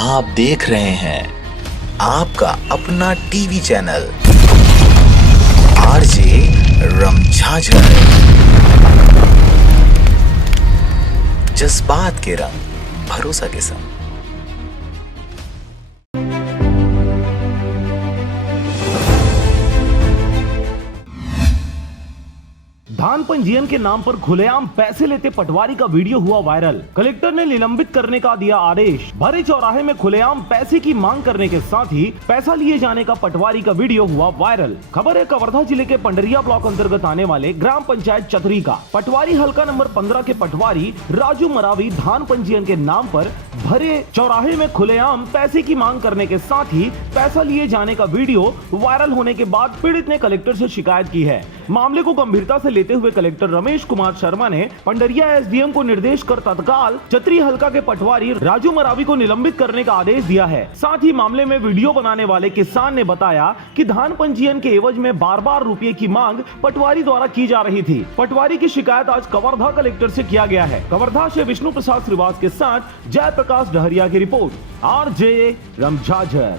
आप देख रहे हैं आपका अपना टीवी चैनल आरजे रमझाझर। जज्बात के रंग, भरोसा के संग। धान पंजीयन के नाम पर खुलेआम पैसे लेते पटवारी का वीडियो हुआ वायरल। कलेक्टर ने निलंबित करने का दिया आदेश। भरे चौराहे में खुलेआम पैसे की मांग करने के साथ ही पैसा लिए जाने का पटवारी का वीडियो हुआ वायरल। खबर है कवर्धा जिले के पंडरिया ब्लॉक अंतर्गत आने वाले ग्राम पंचायत चतरी का। पटवारी हल्का नंबर 15 के पटवारी राजू मरावी धान पंजीयन के नाम पर भरे चौराहे में खुलेआम पैसे की मांग करने के साथ ही पैसा लिए जाने का वीडियो वायरल होने के बाद पीड़ित ने कलेक्टर से शिकायत की है। मामले को गंभीरता से लेते हुए कलेक्टर रमेश कुमार शर्मा ने पंडरिया एसडीएम को निर्देश कर तत्काल चतरी हल्का के पटवारी राजू मरावी को निलंबित करने का आदेश दिया है। साथ ही मामले में वीडियो बनाने वाले किसान ने बताया कि धान पंजीयन के एवज में बार-बार रुपये की मांग पटवारी द्वारा की जा रही थी। पटवारी की शिकायत आज कवर्धा कलेक्टर से किया गया है। कवर्धा से विष्णु प्रसाद श्रीवास के साथ जयप्रकाश डहरिया की रिपोर्ट, आरजे रमझाझर।